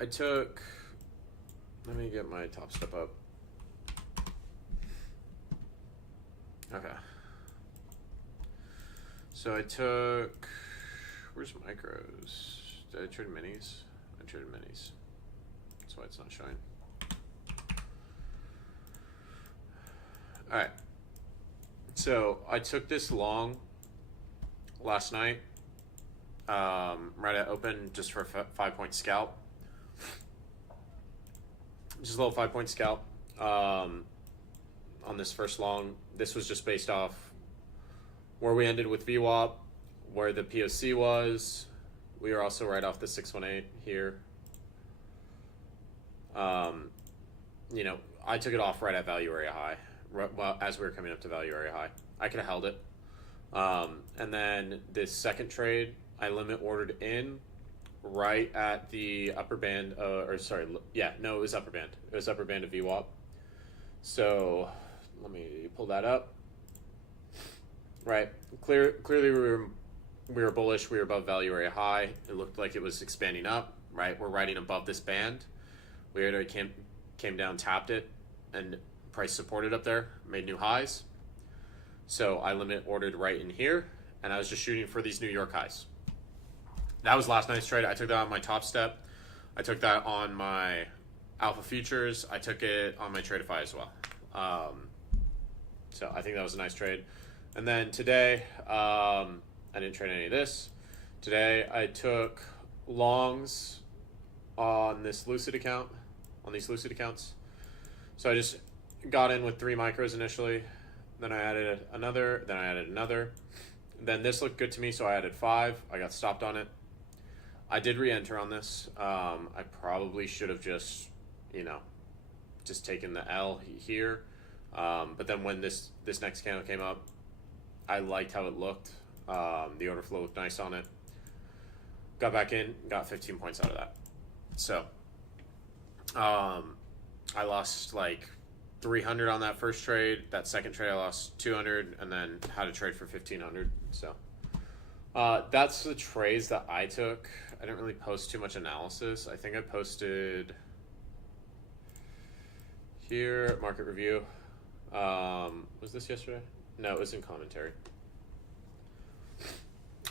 I took, let me get my top step up. Okay. So I took, where's micros? Did I trade minis? I traded minis. That's why it's not showing. All right. So I took this long last night, right at open, just for a 5-point scalp. Just a little 5-point scalp on this first long. This was just based off where we ended with VWAP, where the POC was. We were also right off the 618 here. You know, I took it off right at value area high, well, as we were coming up to value area high. I could have held it. And then this second trade, I limit ordered in right at the upper band, it was upper band. It was upper band of VWAP. So let me pull that up. Right, clearly we were bullish. We were above value area high. It looked like it was expanding up. Right, we're riding above this band. We already came down, tapped it, and price supported up there, made new highs. So I limit ordered right in here, and I was just shooting for these New York highs. That was last night's trade. I took that on my top step. I took that on my alpha futures. I took it on my Tradeify as well. So I think that was a nice trade. And then today, I didn't trade any of this. Today I took longs on this Lucid account, on these Lucid accounts. So I just got in with 3 micros initially. Then I added another. Then this looked good to me, so I added 5. I got stopped on it. I did re-enter on this. I probably should have just taken the L here. But then when this next candle came up, I liked how it looked. The order flow looked nice on it. Got back in, got 15 points out of that. So I lost like 300 on that first trade. That second trade I lost 200, and then had a trade for 1500. So that's the trades that I took. I didn't really post too much analysis. I think I posted here market review. Was this yesterday? No, it was in commentary.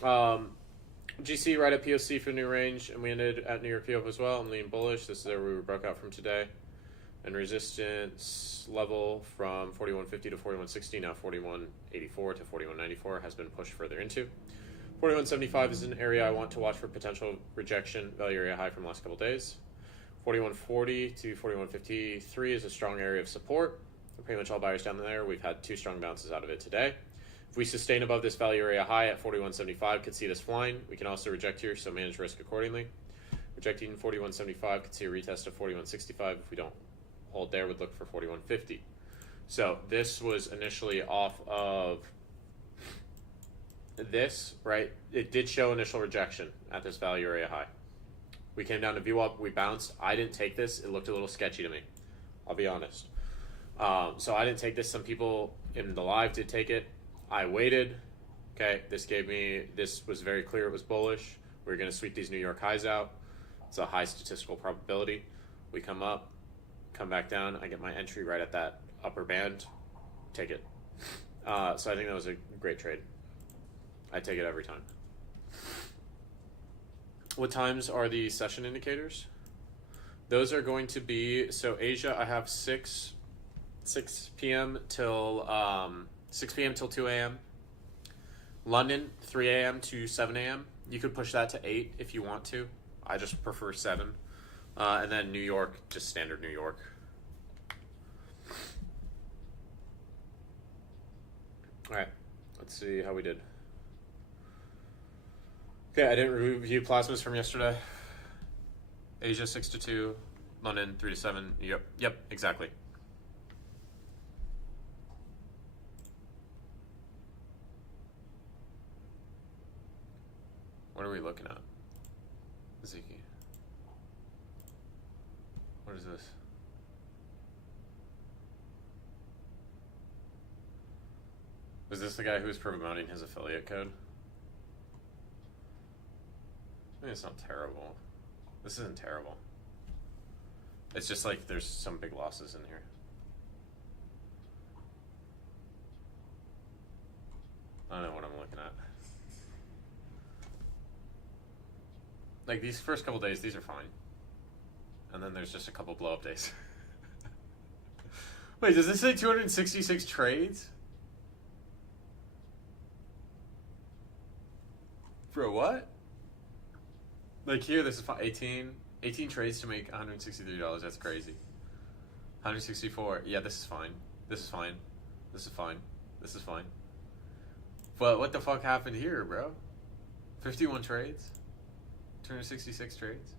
GC right at POC for new range, and we ended at New York PO as well. I'm leaning bullish. This is where we broke out from today. And resistance level from 4150 to 4160, now 4184 to 4194 has been pushed further into. 4175 is an area I want to watch for potential rejection, value area high from the last couple days. 4140 to 4153 is a strong area of support. Pretty much all buyers down there. We've had 2 strong bounces out of it today. If we sustain above this value area high at 4175, could see this flying. We can also reject here, so manage risk accordingly. Rejecting 4175 could see a retest of 4165. If we don't hold there, would look for 4150. So this was initially off of this, right? It did show initial rejection at this value area high. We came down to VWAP, we bounced. I didn't take this. It looked a little sketchy to me, I'll be honest. So I didn't take this. Some people in the live did take it. I waited. Okay, this was very clear it was bullish. We're going to sweep these New York highs out. It's a high statistical probability. We come up, come back down. I get my entry right at that upper band. Take it. So I think that was a great trade. I take it every time. What times are the session indicators? Those are going to be, so Asia, I have 6 p.m. till 6 p.m. till 2 a.m. London, 3 a.m. to 7 a.m. You could push that to 8 if you want to. I just prefer 7. And then New York, just standard New York. All right, let's see how we did. Okay, I didn't review plasmas from yesterday. Asia 6 to 2, London 3 to 7. Yep, exactly. What are we looking at? Ziki. What is this? Was this the guy who was promoting his affiliate code? I mean, it's not terrible. This isn't terrible. It's just like there's some big losses in here. I don't know what I'm looking at. Like these first couple days, these are fine. And then there's just a couple blow up days. Wait, does this say 266 trades? For what? Like here, this is 18 trades to make $163. That's crazy. 164. Yeah, this is fine. This is fine. This is fine. This is fine. But what the fuck happened here, bro? 51 trades? 266 trades?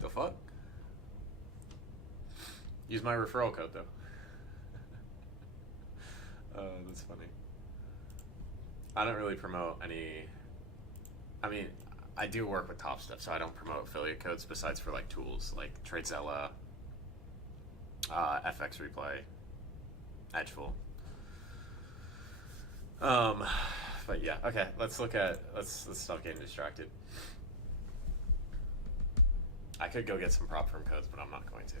The fuck? Use my referral code, though. That's funny. I don't really promote any... I mean, I do work with Top Step, so I don't promote affiliate codes besides for, like, tools like Tradezilla, FX Replay, Edgeful. But yeah, okay, let's stop getting distracted. I could go get some prop firm codes, but I'm not going to.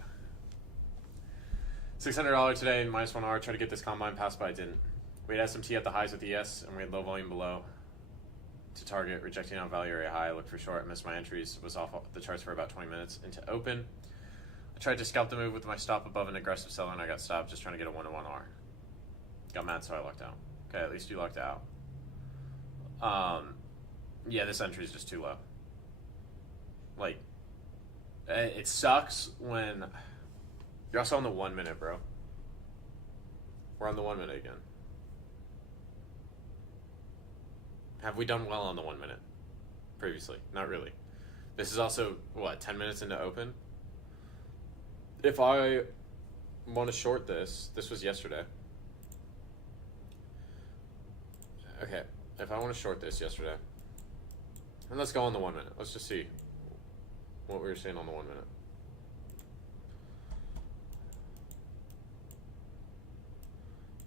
$600 today in -1R. Try to get this combine passed, but I didn't. We had SMT at the highs with ES, and we had low volume below to target, rejecting out value area high. I looked for short, missed my entries, was off the charts for about 20 minutes into open. I tried to scalp the move with my stop above an aggressive seller, and I got stopped just trying to get a 1-to-1R. Got mad, so I locked out. Okay, at least you locked out. Yeah, this entry is just too low. Like, it sucks when... You're also on the 1 minute, bro. We're on the 1 minute again. Have we done well on the 1 minute previously? Not really. This is also, what, 10 minutes into open? If I want to short this was yesterday. Okay, if I want to short this yesterday, and let's go on the 1 minute. Let's just see what we were seeing on the 1 minute.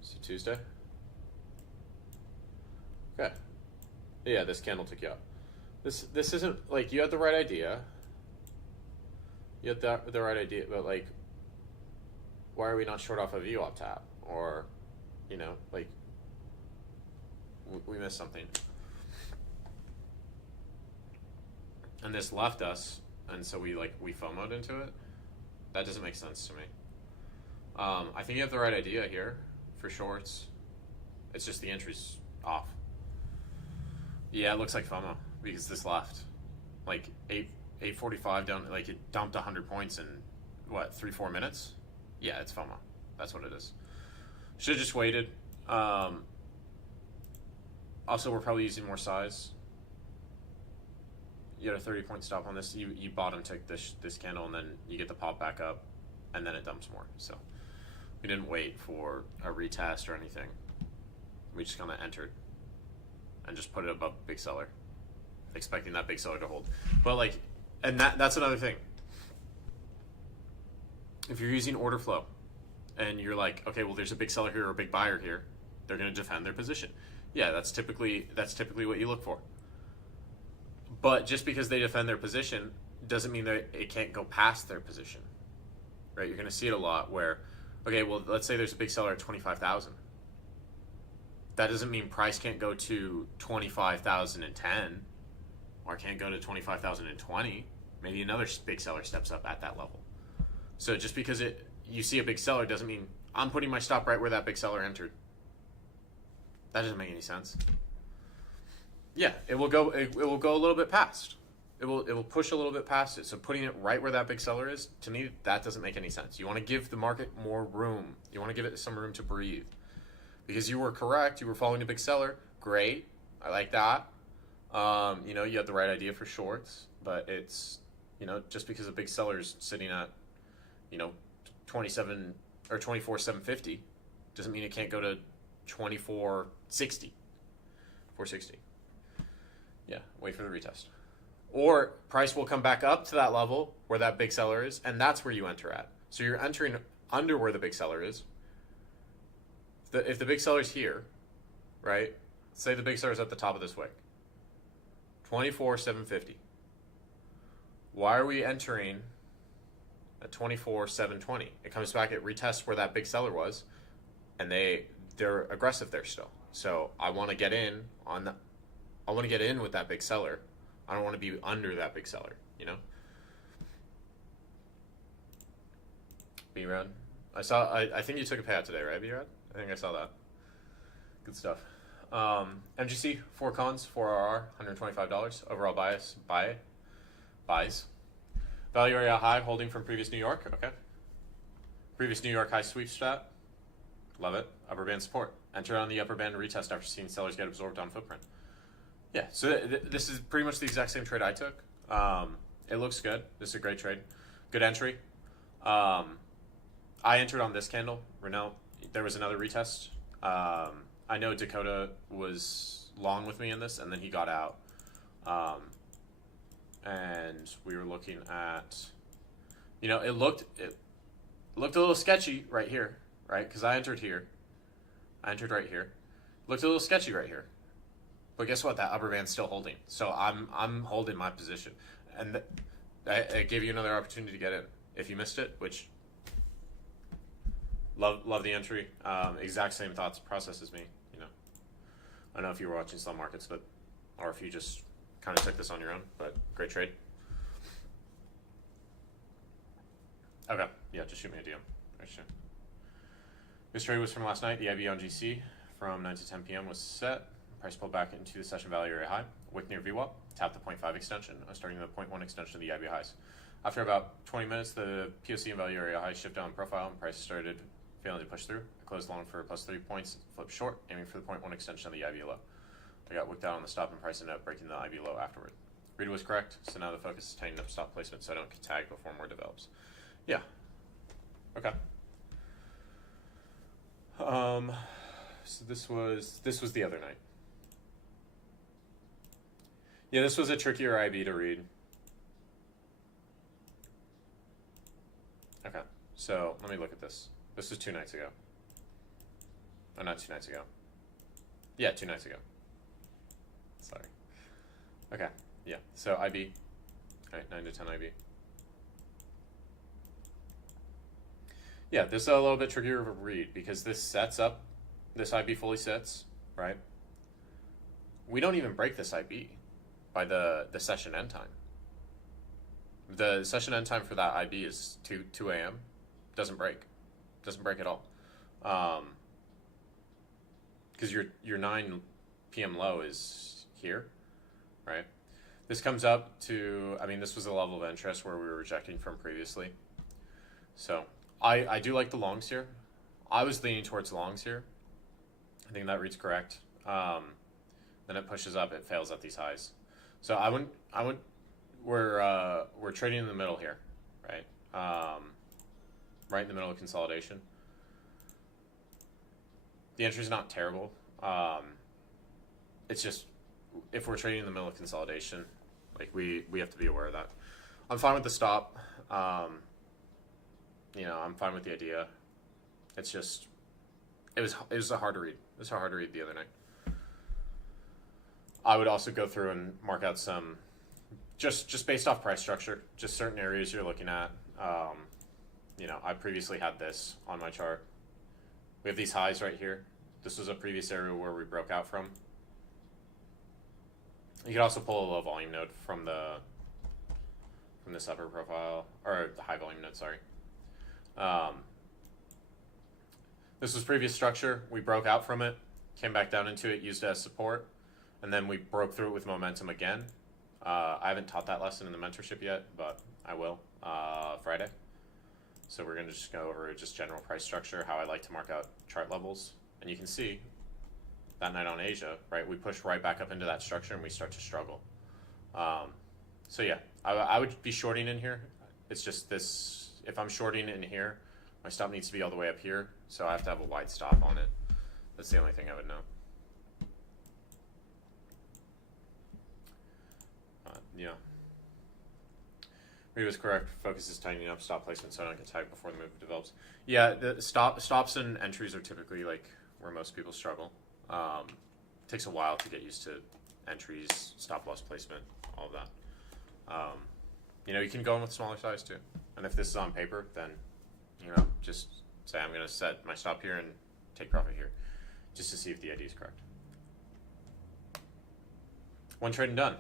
So Tuesday? Okay. Yeah, this candle took you up. This isn't, like, you had the right idea. You had the right idea, but, like, why are we not short off a VWAP tap? Or, you know, like, we missed something. And this left us, and so we FOMO'd into it. That doesn't make sense to me. I think you have the right idea here for shorts. It's just the entry's off. Yeah, it looks like FOMO because this left. Like 845 down, like it dumped 100 points in what, 3-4 minutes? Yeah, it's FOMO. That's what it is. Should have just waited. Also, we're probably using more size. You had a 30-point stop on this. You bottom tick this candle, and then you get the pop back up, and then it dumps more. So we didn't wait for a retest or anything. We just kind of entered and just put it above big seller, expecting that big seller to hold. But like, and that's another thing. If you're using order flow, and you're like, okay, well, there's a big seller here or a big buyer here, they're going to defend their position. Yeah, that's typically what you look for. But just because they defend their position doesn't mean that it can't go past their position, right? You're going to see it a lot where, okay, well, let's say there's a big seller at 25,000. That doesn't mean price can't go to 25,010 or can't go to 25,020. Maybe another big seller steps up at that level. So just because you see a big seller doesn't mean I'm putting my stop right where that big seller entered. That doesn't make any sense. Yeah, it will go a little bit past. It will push a little bit past it. So putting it right where that big seller is, to me, that doesn't make any sense. You want to give the market more room. You want to give it some room to breathe. Because you were correct, you were following a big seller. Great, I like that. You know, you had the right idea for shorts, but it's, you know, just because a big seller is sitting at, you know, 27 or 24,750 doesn't mean it can't go to 2460, 460. Yeah, wait for the retest. Or price will come back up to that level where that big seller is, and that's where you enter at. So you're entering under where the big seller is. If the big seller's here, right? Say the big seller's at the top of this wick. 24,750. Why are we entering at 24,720. It comes back, it retests where that big seller was, and they're aggressive there still. So I want to get in I want to get in with that big seller. I don't want to be under that big seller, you know? B-Rod. I think you took a payout today, right, B-Rod? I think I saw that. Good stuff. MGC, 4 cons, 4 RR, $125. Overall bias, buys. Value area high, holding from previous New York. Okay. Previous New York high sweep strat. Love it. Upper band support. Enter on the upper band retest after seeing sellers get absorbed on footprint. Yeah, so this is pretty much the exact same trade I took. It looks good. This is a great trade. Good entry. I entered on this candle. Renault. There was another retest. I know Dakota was long with me in this, and then he got out. And we were looking at, it looked a little sketchy right here, right? Because I entered here. I entered right here. Looked a little sketchy right here. But guess what? That upper band's still holding. So I'm holding my position. And I gave you another opportunity to get in. If you missed it, which love the entry. Exact same thoughts process as me, I don't know if you were watching Slum Markets, or if you just kind of took this on your own, but great trade. Okay, yeah, just shoot me a DM. Sure. This trade was from last night. The IB on GC from 9 to 10 p.m. was set. Price pulled back into the session value area high. Wick near VWAP. Tapped the 0.5 extension, starting the 0.1 extension of the IB highs. After about 20 minutes, the POC and value area high shift down profile and price started failing to push through. I closed long for plus 3 points, flipped short, aiming for the 0.1 extension of the IB low. I got wicked out on the stop and price ended up breaking the IB low afterward. Read was correct, so now the focus is tightening up stop placement so I don't get tagged before more develops. Yeah. Okay. So this was the other night. Yeah, this was a trickier IB to read. Okay, so let me look at this. This was 2 nights ago. Oh, not 2 nights ago. Yeah, 2 nights ago. Sorry. Okay, yeah. So IB. Alright, 9 to 10 IB. Yeah, this is a little bit trickier of a read because this sets up, this IB fully sits, right? We don't even break this IB by the session end time. The session end time for that IB is 2 a.m. Doesn't break. Doesn't break at all. Because your 9 p.m. low is here, right? This comes up to, this was a level of interest where we were rejecting from previously. So I do like the longs here. I was leaning towards longs here. I think that reads correct. Then it pushes up, it fails at these highs. So I wouldn't. We're trading in the middle here, right? Right in the middle of consolidation. The entry's not terrible. It's just if we're trading in the middle of consolidation, like we have to be aware of that. I'm fine with the stop. I'm fine with the idea. It's just it was a hard to read. It was hard to read the other night. I would also go through and mark out some just based off price structure, just certain areas you're looking at. I previously had this on my chart. We have these highs right here. This was a previous area where we broke out from. You could also pull a low volume node from this upper profile, or the high volume node, sorry. This was previous structure. We broke out from it, came back down into it, used it as support, and then we broke through it with momentum again. I haven't taught that lesson in the mentorship yet, but I will Friday. So we're going to just go over just general price structure, how I like to mark out chart levels. And you can see that night on Asia, right, we push right back up into that structure and we start to struggle. So yeah, I would be shorting in here. It's just this, if I'm shorting in here, my stop needs to be all the way up here. So I have to have a wide stop on it. That's the only thing I would know. Yeah. Read was correct. Focus is tightening up stop placement so I don't get tagged before the move develops. Yeah, the stops and entries are typically like where most people struggle. Takes a while to get used to entries, stop loss placement, all of that. You can go in with smaller size too. And if this is on paper, then, just say I'm going to set my stop here and take profit here, just to see if the ID is correct. One trade and done.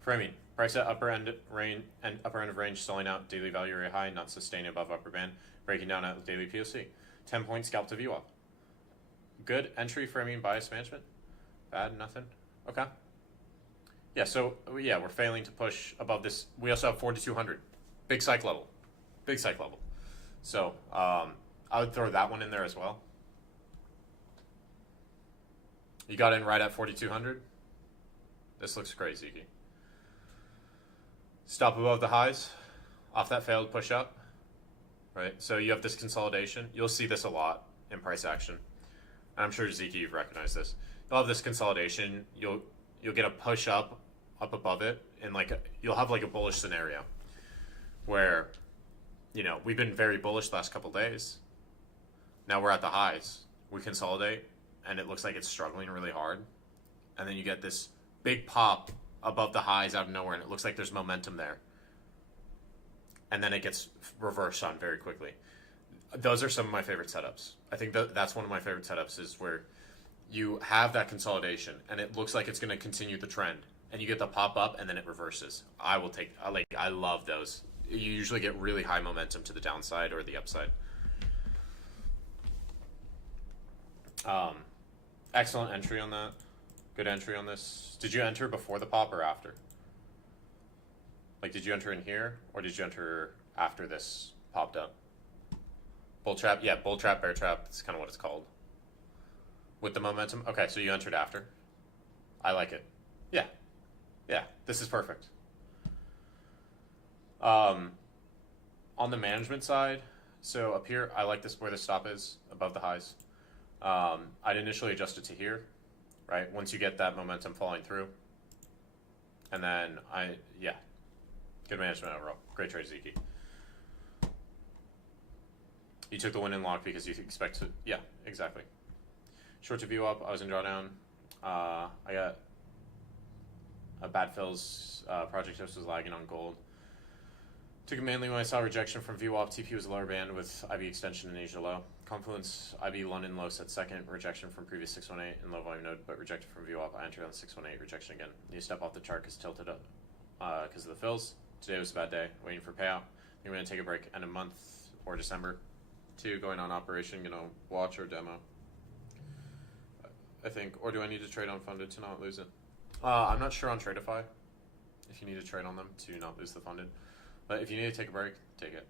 Framing. Price at upper end of range, selling out daily value area high, not sustaining above upper band, breaking down at daily POC. 10-point scalp to VWAP. Good entry, framing, bias management. Bad, nothing. Okay. Yeah, so we're failing to push above this. We also have 4,200. Big psych level. Big psych level. So I would throw that one in there as well. You got in right at 4,200. This looks crazy. Stop above the highs. Off that failed push up. Right? So you have this consolidation. You'll see this a lot in price action. I'm sure, Zeke, you've recognized this. You'll have this consolidation. You'll get a push up above it, and you'll have a bullish scenario where, we've been very bullish the last couple days. Now we're at the highs. We consolidate, and it looks like it's struggling really hard. And then you get this big pop above the highs out of nowhere, and it looks like there's momentum there. And then it gets reversed on very quickly. Those are some of my favorite setups. I think that's one of my favorite setups, is where you have that consolidation and it looks like it's going to continue the trend, and you get the pop up and then it reverses. I love those. You usually get really high momentum to the downside or the upside. Excellent entry on that. Good entry on this. Did you enter before the pop or after? Did you enter in here or did you enter after this popped up? Bull trap? Yeah, bull trap, bear trap. That's kind of what it's called. With the momentum? Okay, so you entered after. I like it. Yeah. Yeah, this is perfect. On the management side, so up here, I like this where the stop is, above the highs. I'd initially adjust it to here, right? Once you get that momentum falling through. And then good management overall. Great trade, Zeke. You took the win in lock because you expect to, yeah, exactly. Short to view up, I was in drawdown. I got a bad fills. Project Host was lagging on gold. Took it mainly when I saw rejection from VWAP. TP was lower band with IB extension in Asia low. Confluence, IB London low set second. Rejection from previous 618 and low volume node, but rejected from VWAP. I entered on 618, rejection again. You step off the chart because tilted up because of the fills. Today was a bad day, waiting for payout. You're going to take a break end of month or December. 2, going on operation, watch or demo. I think, or do I need to trade on funded to not lose it? I'm not sure on Tradeify if you need to trade on them to not lose the funded. But if you need to take a break, take it.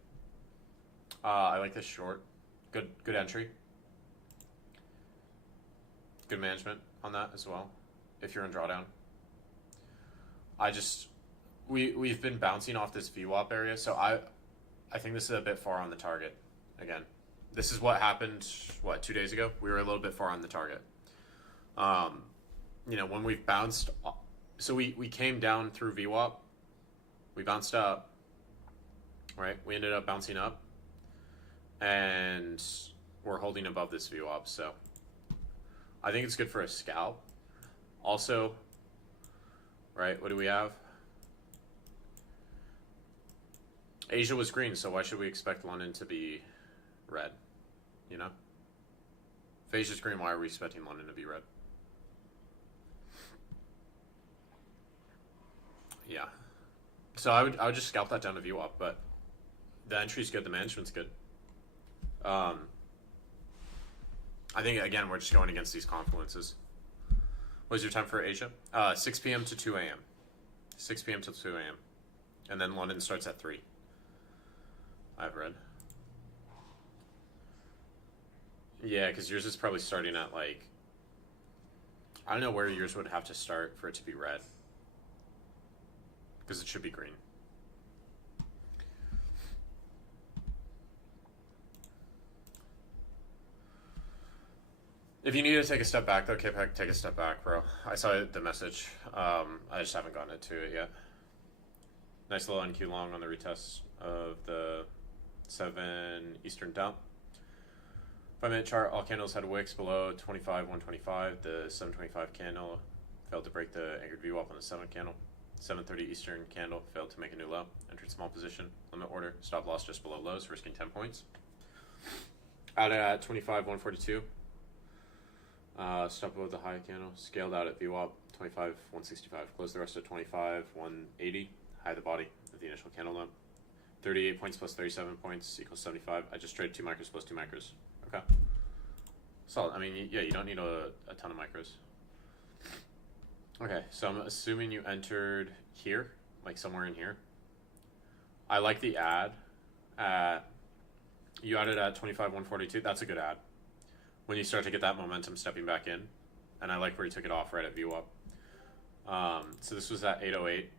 I like this short. Good entry. Good management on that as well, if you're in drawdown. We've been bouncing off this VWAP area, so I think this is a bit far on the target. Again, this is what happened, 2 days ago? We were a little bit far on the target. When we've bounced, so we came down through VWAP, we bounced up, right? We ended up bouncing up, and we're holding above this VWAP, so I think it's good for a scalp. Also, right, what do we have? Asia was green, so why should we expect London to be red? If Asia's green, why are we expecting London to be red? Yeah. So I would just scalp that down to VWAP, but the entry's good, the management's good. I think, again, we're just going against these confluences. What is your time for Asia? 6 p.m. to 2 a.m. 6 p.m. to 2 a.m. And then London starts at 3. I've read. Yeah, because yours is probably starting at I don't know where yours would have to start for it to be red. Because it should be green. If you need to take a step back, though, K-Pack, take a step back, bro. I saw the message. I just haven't gotten to it yet. Nice little NQ long on the retest of the 7 Eastern dump. 5-minute chart, all candles had wicks below 25, 125. The 725 candle failed to break the anchored VWAP on the 7 candle. 7:30 Eastern candle failed to make a new low. Entry entered small position, limit order, stop loss just below lows, risking 10 points. Out at 25, 142. Stop above the high candle, scaled out at VWAP, 25, 165. Close the rest at 25, 180. High the body of the initial candle node. 38 points plus 37 points equals 75. I just traded 2 micros plus 2 micros. Okay. Solid. I mean, yeah, you don't need a ton of micros. Okay, so I'm assuming you entered here, like somewhere in here. I like the ad. You added at 25, 142. That's a good ad. When you start to get that momentum stepping back in. And I like where you took it off right at VWAP. So this was at 808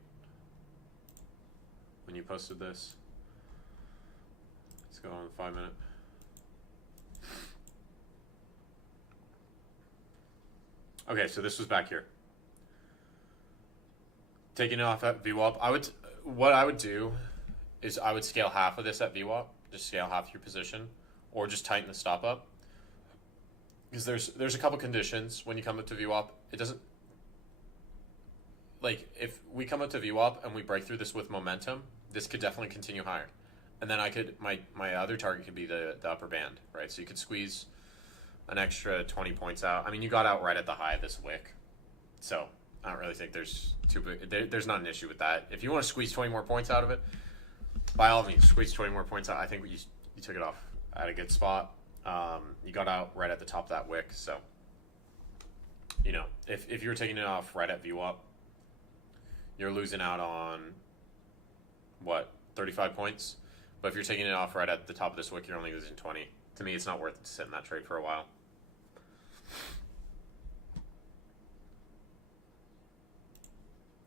when you posted this. Let's go on the 5 minute. Okay, so this was back here. Taking it off at VWAP, what I would do is I would scale half of this at VWAP, just scale half your position, or just tighten the stop up. Because there's a couple conditions when you come up to VWAP. It doesn't, like, if we come up to VWAP and we break through this with momentum, this could definitely continue higher. And then I could, my other target could be the upper band, right? So you could squeeze an extra 20 points out. I mean, you got out right at the high of this wick. So I don't really think there's there's not an issue with that. If you want to squeeze 20 more points out of it, by all means, squeeze 20 more points out. I think you took it off at a good spot. You got out right at the top of that wick. So, you know, if you were taking it off right at VWAP, you're losing out on, what, 35 points? But if you're taking it off right at the top of this wick, you're only losing 20. To me, it's not worth it to sit in that trade for a while.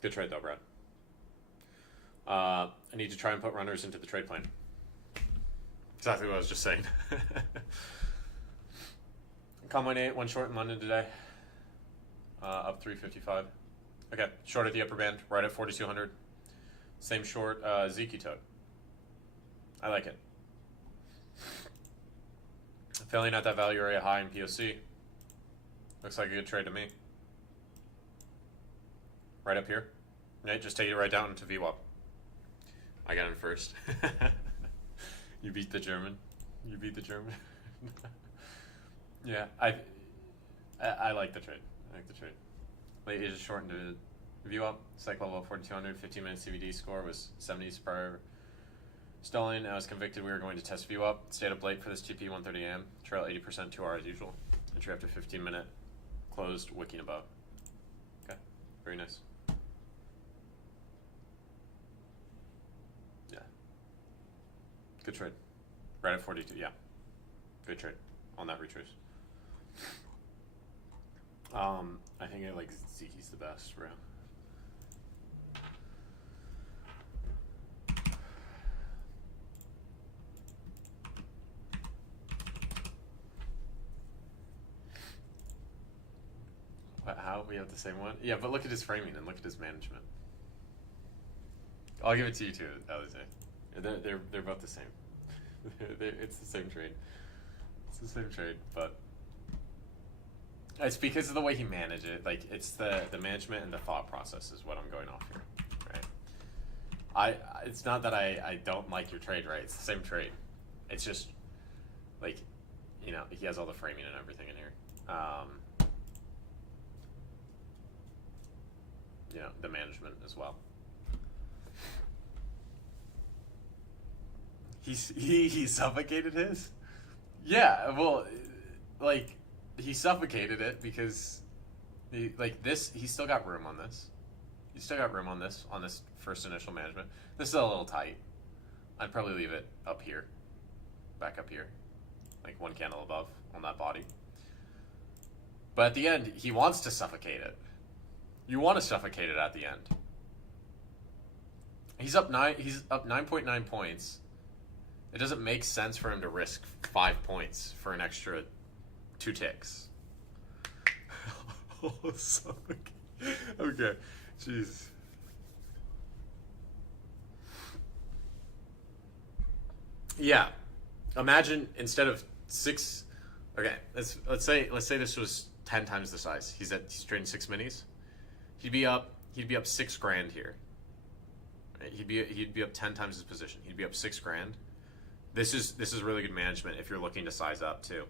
Good trade, though, Brad. I need to try and put runners into the trade plan. Exactly what I was just saying. Combine 8, one short in London today. Up 355. Okay, short at the upper band, right at 4,200. Same short Zeke took. I like it. Failing at that value area high in POC. Looks like a good trade to me. Right up here. Right, just take it right down into VWAP. I got in first. You beat the German. You beat the German. Yeah, I like the trade. I like the trade. Late ages shortened to VWAP. Psych level 4,200. 15-minute CVD score was 70s prior. Stalling. I was convicted we were going to test VWAP. Stayed up late for this TP 1:30 a.m. Trail 80% 2 hours as usual. Entry after 15-minute. Closed. Wicking above. Okay. Very nice. Yeah. Good trade. Right at 42. Yeah. Good trade on that retrace. I think I like Zeke's the best round. How? We have the same one? Yeah, but look at his framing and look at his management. I'll give it to you too, Alize. They're both the same. It's the same trade. It's the same trade, but it's because of the way he managed it. Like, it's the management and the thought process is what I'm going off here, right? It's not that I don't like your trade, right? It's the same trade. It's just, like, you know, he has all the framing and everything in here. You know, the management as well. He suffocated his? Yeah, well, like, he suffocated it because, he still got room on this. He still got room on this first initial management. This is a little tight. I'd probably leave it up here, back up here, like one candle above on that body. But at the end, he wants to suffocate it. You want to suffocate it at the end. He's up 9.9 points. It doesn't make sense for him to risk 5 points for an extra 2 ticks. Oh, suffocate. Okay, jeez. Yeah, imagine instead of 6. Okay, let's say this was 10 times the size. He's trading 6 minis. He'd be up $6 grand here. Right? He'd be up 10 times his position. He'd be up $6,000. This is really good management if you're looking to size up too,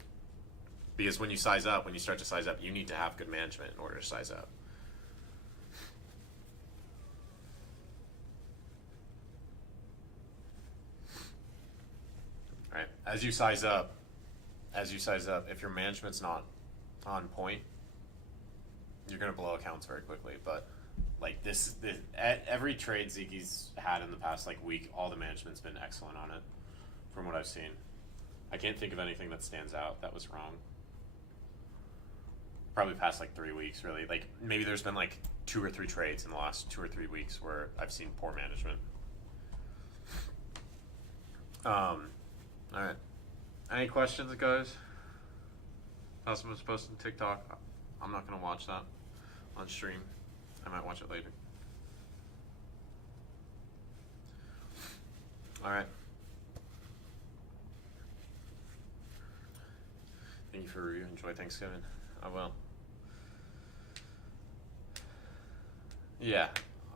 because when you size up, when you start to size up, you need to have good management in order to size up. Right? As you size up, if your management's not on point, you're gonna blow accounts very quickly. But like every trade Zeke's had in the past like week, all the management's been excellent on it, from what I've seen. I can't think of anything that stands out that was wrong. Probably past like 3 weeks, really. Like maybe there's been like 2 or 3 trades in the last 2 or 3 weeks where I've seen poor management. All right. Any questions, guys? Awesome was posting TikTok. I'm not gonna watch that on stream. I might watch it later. All right. Thank you for review. Enjoy Thanksgiving. I will. Yeah,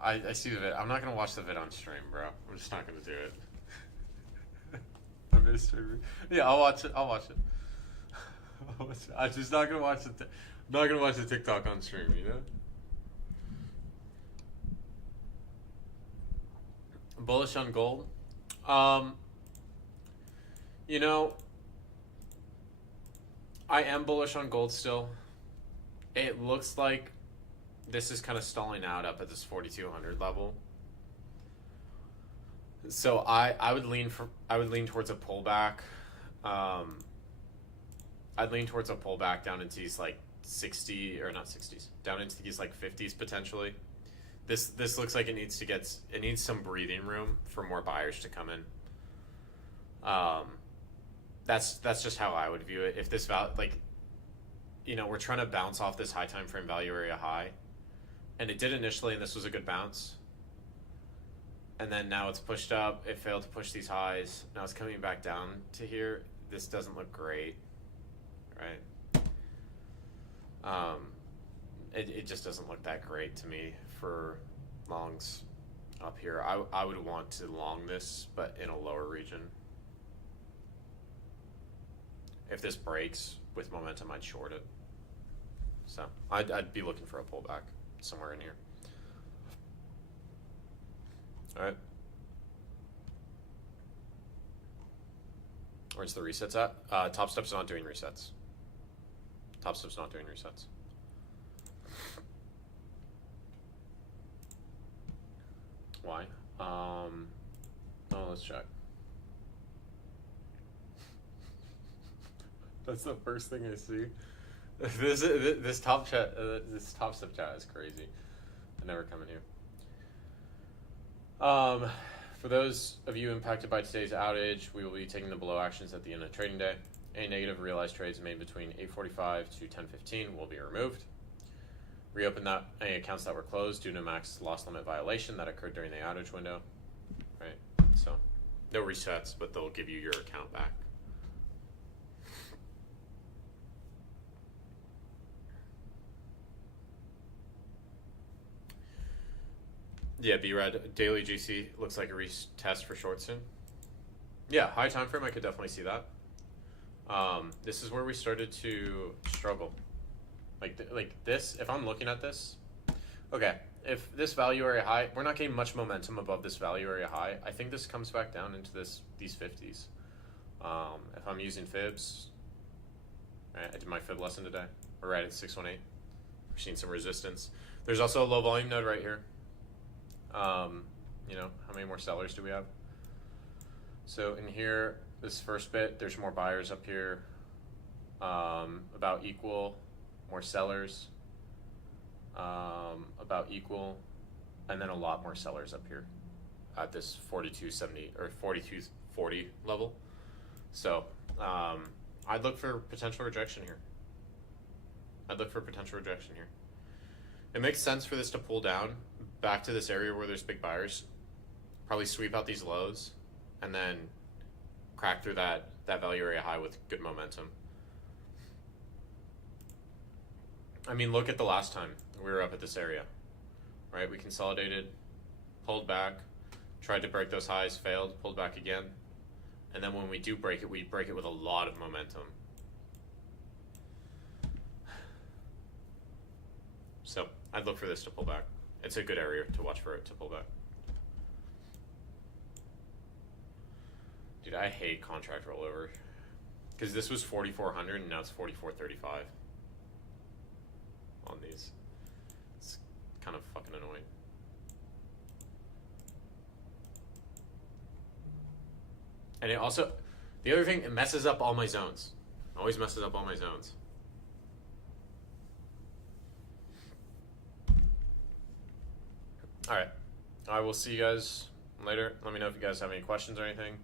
I see the vid. I'm not gonna watch the vid on stream, bro. I'm just not gonna do it. Yeah, I'll watch it. I'm just not gonna watch the TikTok on stream. You know. Bullish on gold. You know, I am bullish on gold still. It looks like this is kind of stalling out up at this 4,200 level. So I would lean towards a pullback. I'd lean towards a pullback down into these like 60 or not 60s, down into these like 50s potentially. This looks like it needs some breathing room for more buyers to come in. That's just how I would view it. If this we're trying to bounce off this high time frame value area high, and it did initially, and this was a good bounce. And then now it's pushed up. It failed to push these highs. Now it's coming back down to here. This doesn't look great, right? It just doesn't look that great to me for longs up here. I would want to long this, but in a lower region. If this breaks with momentum, I'd short it. So I'd be looking for a pullback somewhere in here. All right. Where's the resets at? Top Step's not doing resets. Top Step's not doing resets. Why? Let's check. That's the first thing I see. This Top Step chat is crazy. I never come in here. For those of you impacted by today's outage, we will be taking the below actions at the end of trading day. Any negative realized trades made between 8:45 to 10:15 will be removed. Reopen any accounts that were closed due to max loss limit violation that occurred during the outage window. Right. So no resets, but they'll give you your account back. Yeah, B-Red, daily GC looks like a retest for short soon. Yeah, high time frame, I could definitely see that. This is where we started to struggle. Like this, if I'm looking at this, okay, if this value area high, we're not getting much momentum above this value area high. I think this comes back down into these 50s. If I'm using fibs, right, I did my fib lesson today. We're right at 618. We're seeing some resistance. There's also a low volume node right here. How many more sellers do we have? So in here, this first bit, there's more buyers up here, about equal, more sellers, about equal, and then a lot more sellers up here at this 4270 or 4240 level. So I'd look for potential rejection here. It makes sense for this to pull down back to this area where there's big buyers, probably sweep out these lows, and then crack through that value area high with good momentum. I mean, look at the last time we were up at this area, right? We consolidated, pulled back, Tried to break those highs, failed, pulled back again. And then when we do break it, we break it with a lot of momentum. So I'd look for this to pull back. It's a good area to watch for it to pull back. Dude, I hate contract rollover. Because this was 4,400 and now it's 4,435 on these. It's kind of fucking annoying. And it also, the other thing, it messes up all my zones. Always messes up all my zones. Alright. I will see you guys later. Let me know if you guys have any questions or anything.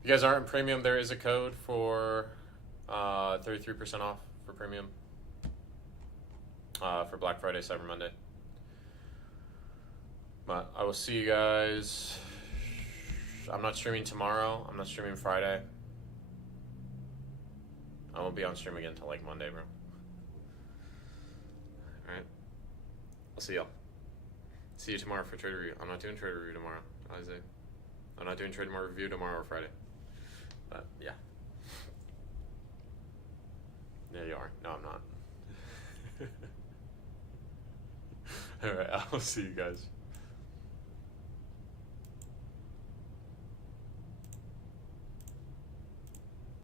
If you guys aren't in premium, there is a code for 33% off for premium for Black Friday, Cyber Monday. But I will see you guys. I'm not streaming tomorrow. I'm not streaming Friday. I won't be on stream again until like Monday, bro. Alright. I'll see y'all. See you tomorrow for trade review. I'm not doing trade review tomorrow, Isaiah. I'm not doing trade review tomorrow or Friday. But yeah. Yeah, you are. No, I'm not. Alright, I'll see you guys.